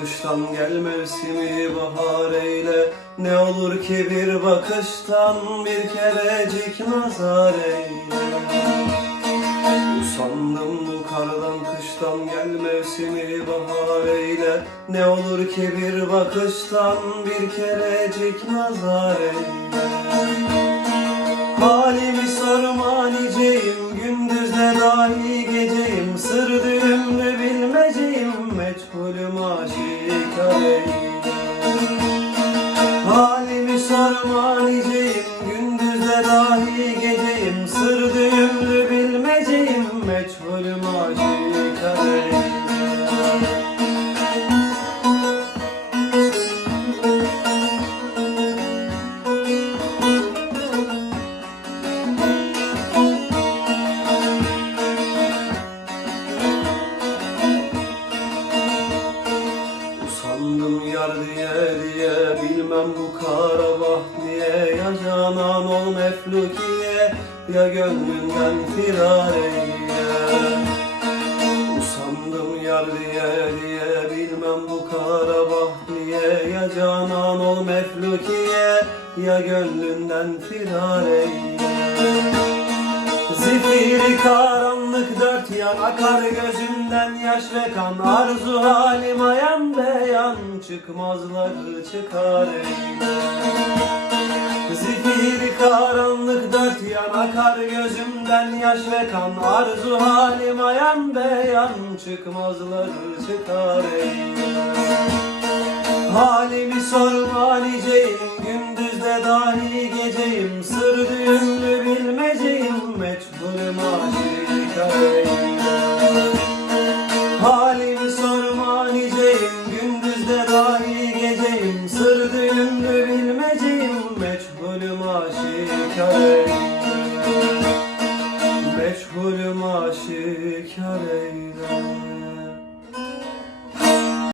kıştan gel mevsimi bahar eyle. Ne olur ki bir bakıştan bir kerecik nazar eyle. Usandım bu kardan kıştan gel mevsimi bahar eyle. Ne olur ki bir bakıştan bir kerecik nazar eyle. Halimi sorma niceyim Gündüzde dahi geceyim. Sır düğümlü bilmeceyim Aşikar eyle Halimi Gündüzde dahi geceyim Sır düğümlü bilmeceyim Meçhulüm Bilmem bu kara baht niye? Ya canan ol meflukiye Ya gönlünden firar eyle Usandım yar diye diye Bilmem bu kara baht niye? Ya canan ol meflukiye Ya gönlünden firar eyle Zifiri karanlık dört yan Akar gözümden yaş ve kan. Arzu halim ayan beyan Çıkmazları çıkar Zifiri karanlık dört yan Akar gözümden yaş ve kan. Arzu halim ayan beyan Çıkmazları çıkar eyle aşikar eyle Meçhulüm aşikar eyle